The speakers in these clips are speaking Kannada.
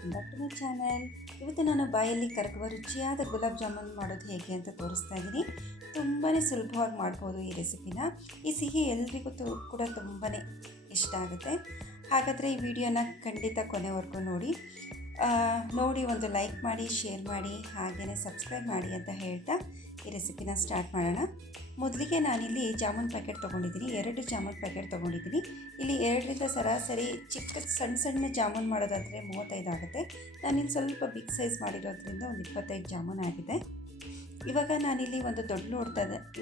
Welcome back to my channel. ಇವತ್ತು ನಾನು ಬಾಯಲ್ಲಿ ಕರಗುವ ರುಚಿಯಾದ ಗುಲಾಬ್ ಜಾಮೂನ್ ಮಾಡೋದು ಹೇಗೆ ಅಂತ ತೋರಿಸ್ತಾ ಇದ್ದೀನಿ. ತುಂಬಾ ಸುಲಭವಾಗಿ ಮಾಡ್ಬೋದು ಈ ರೆಸಿಪಿನ. ಈ ಸಿಹಿ ಎಲ್ರಿಗೂ ಕೂಡ ತುಂಬಾ ಇಷ್ಟ ಆಗುತ್ತೆ. ಹಾಗಾದರೆ ಈ ವಿಡಿಯೋನ ಖಂಡಿತ ಕೊನೆವರೆಗೂ ನೋಡಿ ಒಂದು ಲೈಕ್ ಮಾಡಿ, ಶೇರ್ ಮಾಡಿ, ಹಾಗೆಯೇ ಸಬ್ಸ್ಕ್ರೈಬ್ ಮಾಡಿ ಅಂತ ಹೇಳ್ತಾ ಈ ರೆಸಿಪಿನ ಸ್ಟಾರ್ಟ್ ಮಾಡೋಣ. ಮೊದಲಿಗೆ ನಾನಿಲ್ಲಿ ಜಾಮೂನ್ ಪ್ಯಾಕೆಟ್ ತೊಗೊಂಡಿದ್ದೀನಿ, 2 ಜಾಮೂನ್ ಪ್ಯಾಕೆಟ್ ತೊಗೊಂಡಿದ್ದೀನಿ. ಇಲ್ಲಿ 2ರಿಂದ ಸರಾಸರಿ ಚಿಕ್ಕ ಸಣ್ಣ ಜಾಮೂನ್ ಮಾಡೋದಾದರೆ 35 ಆಗುತ್ತೆ. ನಾನಿಲ್ಲಿ ಸ್ವಲ್ಪ ಬಿಗ್ ಸೈಜ್ ಮಾಡಿರೋದ್ರಿಂದ ಒಂದು 25 ಜಾಮೂನ್ ಆಗಿದೆ. ಇವಾಗ ನಾನಿಲ್ಲಿ ಒಂದು ದೊಡ್ಡ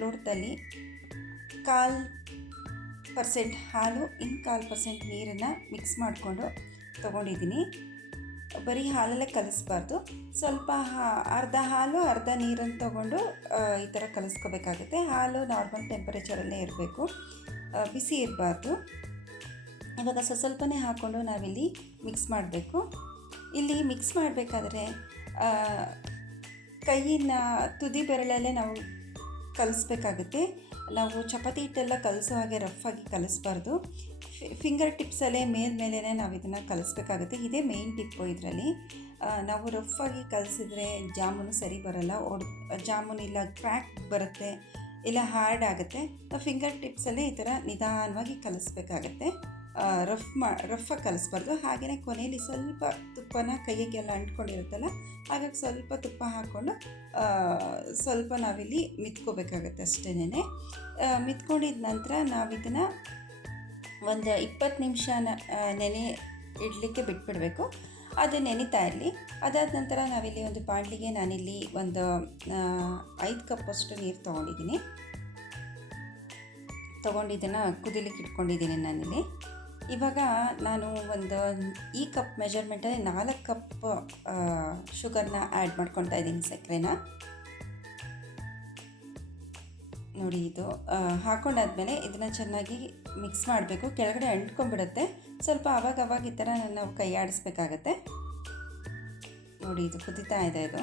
ಲೋಟದಲ್ಲಿ 1/4% ಹಾಲು, 1/4% ನೀರನ್ನು ಮಿಕ್ಸ್ ಮಾಡಿಕೊಂಡು ತೊಗೊಂಡಿದ್ದೀನಿ. ಬರೀ ಹಾಲಲ್ಲೇ ಕಲಿಸ್ಬಾರ್ದು, ಸ್ವಲ್ಪ ಅರ್ಧ ಹಾಲು ಅರ್ಧ ನೀರನ್ನು ತೊಗೊಂಡು ಈ ಥರ ಕಲಿಸ್ಕೋಬೇಕಾಗುತ್ತೆ. ಹಾಲು ನಾರ್ಮಲ್ ಟೆಂಪರೇಚರಲ್ಲೇ ಇರಬೇಕು, ಬಿಸಿ ಇರಬಾರ್ದು. ಇವಾಗ ಸ್ವಲ್ಪನೇ ಹಾಕ್ಕೊಂಡು ನಾವಿಲ್ಲಿ ಮಿಕ್ಸ್ ಮಾಡಬೇಕು. ಇಲ್ಲಿ ಮಿಕ್ಸ್ ಮಾಡಬೇಕಾದ್ರೆ ಕೈಯಿನ ತುದಿ ಬೆರಳಲ್ಲೇ ನಾವು ಕಲಿಸ್ಬೇಕಾಗುತ್ತೆ. ನಾವು ಚಪಾತಿ ಹಿಟ್ಟೆಲ್ಲ ಕಲಿಸೋ ಹಾಗೆ ರಫಾಗಿ ಕಲಿಸ್ಬಾರ್ದು. ಫಿಂಗರ್ ಟಿಪ್ಸಲ್ಲೇ ಮೇಲೇ ನಾವು ಇದನ್ನು ಕಲಿಸ್ಬೇಕಾಗುತ್ತೆ. ಇದೇ ಮೇಯ್ನ್ ಟಿಪ್ಪು ಇದರಲ್ಲಿ. ನಾವು ರಫಾಗಿ ಕಲಿಸಿದ್ರೆ ಜಾಮೂನು ಸರಿ ಬರೋಲ್ಲ, ಜಾಮೂನು ಇಲ್ಲ ಕ್ರ್ಯಾಕ್ ಬರುತ್ತೆ, ಇಲ್ಲ ಹಾರ್ಡ್ ಆಗುತ್ತೆ. ನಾವು ಫಿಂಗರ್ ಟಿಪ್ಸಲ್ಲೇ ಈ ಥರ ನಿಧಾನವಾಗಿ ಕಲಿಸ್ಬೇಕಾಗತ್ತೆ. ರಫಾಗಿ ಕಲಿಸ್ಬಾರ್ದು. ಹಾಗೆಯೇ ಕೊನೆಯಲ್ಲಿ ಸ್ವಲ್ಪ ತುಪ್ಪನ ಕೈಗೆಲ್ಲ ಅಂಟ್ಕೊಂಡಿರುತ್ತಲ್ಲ, ಹಾಗಾಗಿ ಸ್ವಲ್ಪ ತುಪ್ಪ ಹಾಕ್ಕೊಂಡು ಸ್ವಲ್ಪ ನಾವಿಲ್ಲಿ ಮಿತ್ಕೋಬೇಕಾಗತ್ತೆ ಅಷ್ಟೇನೆ. ಮಿತ್ಕೊಂಡಿದ ನಂತರ ನಾವಿದನ್ನು ಒಂದು 20 ನಿಮಿಷ ನೆನೆ ಇಡಲಿಕ್ಕೆ ಬಿಟ್ಬಿಡಬೇಕು. ಅದು ನೆನೀತಾ ಇರಲಿ. ಅದಾದ ನಂತರ ನಾವಿಲ್ಲಿ ಒಂದು ಬಾಣಲಿಗೆ ನಾನಿಲ್ಲಿ ಒಂದು 5 ಕಪ್ಪಷ್ಟು ನೀರು ತೊಗೊಂಡಿದ್ದನ್ನು ಕುದಿಲಿಕ್ಕೆ ಇಟ್ಕೊಂಡಿದ್ದೀನಿ ನಾನಿಲ್ಲಿ. ಇವಾಗ ನಾನು ಈ ಕಪ್ ಮೆಜರ್ಮೆಂಟಲ್ಲಿ 4 ಕಪ್ ಶುಗರ್ನ ಆ್ಯಡ್ ಮಾಡ್ಕೊತಾ ಇದ್ದೀನಿ, ಸಕ್ಕರೆನ. ನೋಡಿ, ಇದು ಹಾಕೊಂಡಾದ್ಮೇಲೆ ಇದನ್ನು ಚೆನ್ನಾಗಿ ಮಿಕ್ಸ್ ಮಾಡಬೇಕು. ಕೆಳಗಡೆ ಅಂಟ್ಕೊಂಡ್ಬಿಡುತ್ತೆ. ಸ್ವಲ್ಪ ಅವಾಗ ಈ ಥರ ನಾವು ಕೈ ಆಡಿಸ್ಬೇಕಾಗತ್ತೆ. ನೋಡಿ, ಇದು ಕುದೀತಾ ಇದೆ. ಇದು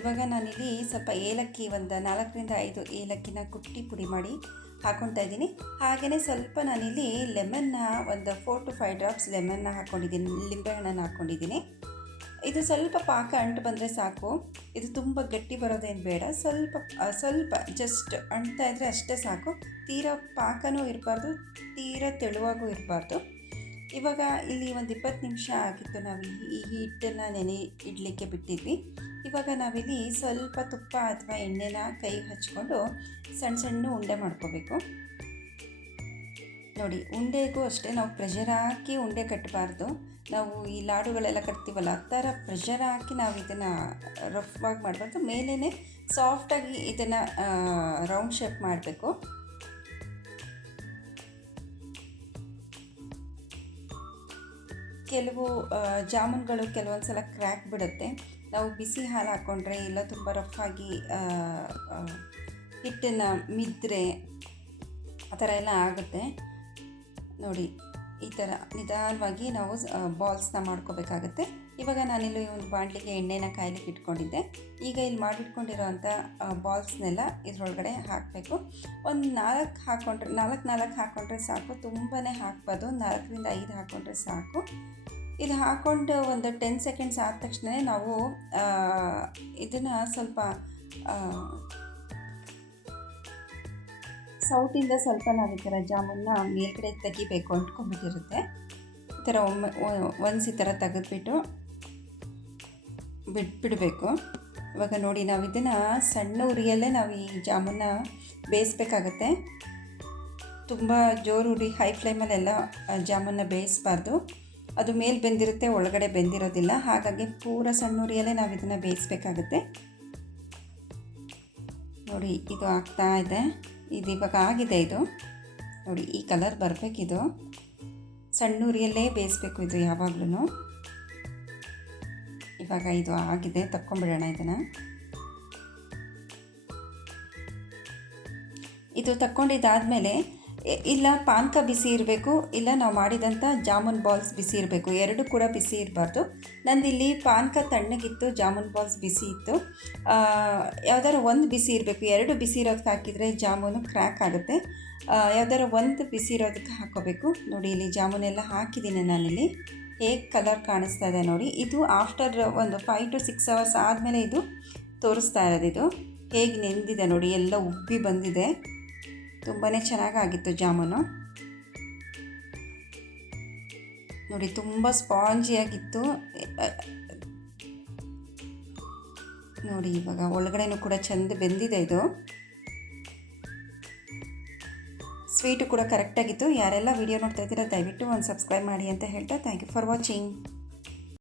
ಇವಾಗ ನಾನಿಲ್ಲಿ ಸ್ವಲ್ಪ ಏಲಕ್ಕಿ, ಒಂದು 4ರಿಂದ 5 ಏಲಕ್ಕಿನ ಕುಟ್ಟಿ ಪುಡಿ ಮಾಡಿ ಹಾಕ್ಕೊತಾ ಇದ್ದೀನಿ. ಹಾಗೆಯೇ ಸ್ವಲ್ಪ ನಾನಿಲ್ಲಿ ಲೆಮನ್ನ ಒಂದು 4 to 5 ಡ್ರಾಪ್ಸ್ ಲೆಮನ್ನ ಹಾಕ್ಕೊಂಡಿದ್ದೀನಿ, ಲಿಂಬೆಹಣ್ಣನ್ನು ಹಾಕ್ಕೊಂಡಿದ್ದೀನಿ. ಇದು ಸ್ವಲ್ಪ ಪಾಕ ಅಂಟು ಬಂದರೆ ಸಾಕು. ಇದು ತುಂಬ ಗಟ್ಟಿ ಬರೋದೇನು ಬೇಡ, ಸ್ವಲ್ಪ ಜಸ್ಟ್ ಅಂಟ್ತಾ ಇದ್ದರೆ ಅಷ್ಟೇ ಸಾಕು. ತೀರಾ ಪಾಕನೂ ಇರಬಾರ್ದು, ತೀರಾ ತೆಳುವಾಗೂ ಇರಬಾರ್ದು. ಇವಾಗ ಇಲ್ಲಿ ಒಂದು 20 ನಿಮಿಷ ಆಗಿತ್ತು ನಾವು ಈ ಹಿಟ್ಟನ್ನು ನೆನೆ ಇಡಲಿಕ್ಕೆ ಬಿಟ್ಟಿದ್ವಿ. ಇವಾಗ ನಾವಿಲ್ಲಿ ಸ್ವಲ್ಪ ತುಪ್ಪ ಅಥವಾ ಎಣ್ಣೆನ ಕೈಗೆ ಹಚ್ಕೊಂಡು ಸಣ್ಣ ಉಂಡೆ ಮಾಡ್ಕೋಬೇಕು. ನೋಡಿ, ಉಂಡೆಗೂ ಅಷ್ಟೇ ನಾವು ಪ್ರೆಷರ್ ಹಾಕಿ ಉಂಡೆ ಕಟ್ಟಬಾರ್ದು. ನಾವು ಈ ಲಾಡುಗಳೆಲ್ಲ ಕಟ್ತೀವಲ್ಲ, ಆ ಥರ ಪ್ರೆಷರ್ ಹಾಕಿ ನಾವು ಇದನ್ನು ರಫಾಗಿ ಮಾಡಬಾರ್ದು. ಮೇಲೇ ಸಾಫ್ಟಾಗಿ ಇದನ್ನು ರೌಂಡ್ ಶೇಪ್ ಮಾಡಬೇಕು. ಕೆಲವು ಜಾಮೂನ್ಗಳು ಕೆಲವೊಂದು ಸಲ ಕ್ರ್ಯಾಕ್ ಬಿಡುತ್ತೆ. ನಾವು ಬಿಸಿ ಹಾಲು ಹಾಕ್ಕೊಂಡ್ರೆ, ಇಲ್ಲ ತುಂಬ ರಫಾಗಿ ಹಿಟ್ಟನ್ನು ಮಿದ್ರೆ ಆ ಥರ ಎಲ್ಲ ಆಗುತ್ತೆ. ನೋಡಿ, ಈ ಥರ ನಿಧಾನವಾಗಿ ನಾವು ಬಾಲ್ಸ್ನ ಮಾಡ್ಕೋಬೇಕಾಗತ್ತೆ. ಇವಾಗ ನಾನಿಲ್ಲಿ ಒಂದು ಬಾಣಲಿಗೆ ಎಣ್ಣೆನ ಕಾಯ್ಲಿಕ್ಕೆ ಇಟ್ಕೊಂಡಿದ್ದೆ. ಈಗ ಇಲ್ಲಿ ಮಾಡಿಟ್ಕೊಂಡಿರೋವಂಥ ಬಾಲ್ಸ್ನೆಲ್ಲ ಇದರೊಳಗಡೆ ಹಾಕಬೇಕು. ಒಂದು 4 ಹಾಕ್ಕೊಂಡ್ರೆ ಸಾಕು, ತುಂಬಾ ಹಾಕ್ಬಾರ್ದು. 4ರಿಂದ 5 ಹಾಕ್ಕೊಂಡ್ರೆ ಸಾಕು. ಇದು ಹಾಕ್ಕೊಂಡು ಒಂದು 10 ಸೆಕೆಂಡ್ಸ್ ಆದ ತಕ್ಷಣ ನಾವು ಇದನ್ನು ಸ್ವಲ್ಪ ಸೌಟಿಂದ ಸ್ವಲ್ಪ ನಾವು ಈ ಥರ ಜಾಮೂನ್ನ ಮೇಲ್ಗಡೆ ತೆಗಿಬೇಕು, ಅಂಟ್ಕೊಂಡ್ಬಿಟ್ಟಿರುತ್ತೆ. ಈ ಥರ ಈ ಥರ ತೆಗೆದ್ಬಿಟ್ಟು ಬಿಡಬೇಕು. ಇವಾಗ ನೋಡಿ, ನಾವು ಇದನ್ನು ಸಣ್ಣ ಉರಿಯಲ್ಲೇ ನಾವು ಈ ಜಾಮೂನ್ನ ಬೇಯಿಸ್ಬೇಕಾಗತ್ತೆ. ತುಂಬ ಜೋರು ಉರಿ, ಹೈ ಫ್ಲೇಮಲ್ಲೆಲ್ಲ ಜಾಮೂನ್ನ ಬೇಯಿಸಬಾರ್ದು. ಅದು ಮೇಲೆ ಬೆಂದಿರುತ್ತೆ, ಒಳಗಡೆ ಬೆಂದಿರೋದಿಲ್ಲ. ಹಾಗಾಗಿ ಪೂರ ಸಣ್ಣ ಉರಿಯಲ್ಲೇ ನಾವು ಇದನ್ನು ಬೇಯಿಸ್ಬೇಕಾಗುತ್ತೆ. ನೋಡಿ, ಇದು ಆಗ್ತಾ ಇದೆ. ಇದು ಇವಾಗ ಆಗಿದೆ. ಇದು ನೋಡಿ, ಈ ಕಲರ್ ಬರಬೇಕಿದು. ಸಣ್ಣ ಉರಿಯಲ್ಲೇ ಬೇಯಿಸ್ಬೇಕು ಇದು ಯಾವಾಗಲೂ. ಇವಾಗ ಇದು ಆಗಿದೆ, ತಕ್ಕೊಂಬಿಡೋಣ ಇದನ್ನು. ಇದು ತಕ್ಕೊಂಡಿದ್ದಾದಮೇಲೆ ಇಲ್ಲ ಪಾನಕ ಬಿಸಿ ಇರಬೇಕು, ಇಲ್ಲ ನಾವು ಮಾಡಿದಂಥ ಜಾಮೂನ್ ಬಾಲ್ಸ್ ಬಿಸಿ ಇರಬೇಕು. ಎರಡು ಕೂಡ ಬಿಸಿ ಇರಬಾರ್ದು. ನಂದಿಲ್ಲಿ ಪಾನಕ ತಣ್ಣಗಿತ್ತು, ಜಾಮೂನ್ ಬಾಲ್ಸ್ ಬಿಸಿ ಇತ್ತು. ಯಾವ್ದಾರು ಒಂದು ಬಿಸಿ ಇರಬೇಕು. ಎರಡು ಬಿಸಿ ಇರೋದಕ್ಕೆ ಹಾಕಿದರೆ ಜಾಮೂನು ಕ್ರ್ಯಾಕ್ ಆಗುತ್ತೆ. ಯಾವ್ದಾರು ಒಂದು ಬಿಸಿ ಇರೋದಕ್ಕೆ ಹಾಕ್ಕೋಬೇಕು. ನೋಡಿ, ಇಲ್ಲಿ ಜಾಮೂನೆಲ್ಲ ಹಾಕಿದ್ದೀನಿ ನಾನಿಲ್ಲಿ. ಹೇಗೆ ಕಲರ್ ಕಾಣಿಸ್ತಾ ಇದೆ ನೋಡಿ. ಇದು ಆಫ್ಟರ್ ಒಂದು 5 to 6 hours ಆದಮೇಲೆ ಇದು ತೋರಿಸ್ತಾ ಇರೋದಿದು. ಹೇಗೆ ನೆಂದಿದೆ ನೋಡಿ, ಎಲ್ಲ ಉಬ್ಬಿ ಬಂದಿದೆ. ತುಂಬಾ ಚೆನ್ನಾಗಾಗಿತ್ತು ಜಾಮೂನು ನೋಡಿ, ತುಂಬ ಸ್ಪಾಂಜಿಯಾಗಿತ್ತು ನೋಡಿ. ಇವಾಗ ಒಳಗಡೆನೂ ಕೂಡ ಚೆಂದ ಬೆಂದಿದೆ. ಇದು ಸ್ವೀಟು ಕೂಡ ಕರೆಕ್ಟಾಗಿತ್ತು. ಯಾರೆಲ್ಲ ವಿಡಿಯೋ ನೋಡ್ತಾ ಇದ್ದೀರಾ ದಯವಿಟ್ಟು ಒಂದು ಸಬ್ಸ್ಕ್ರೈಬ್ ಮಾಡಿ ಅಂತ ಹೇಳ್ತಾ ಥ್ಯಾಂಕ್ ಯು ಫಾರ್ ವಾಚಿಂಗ್.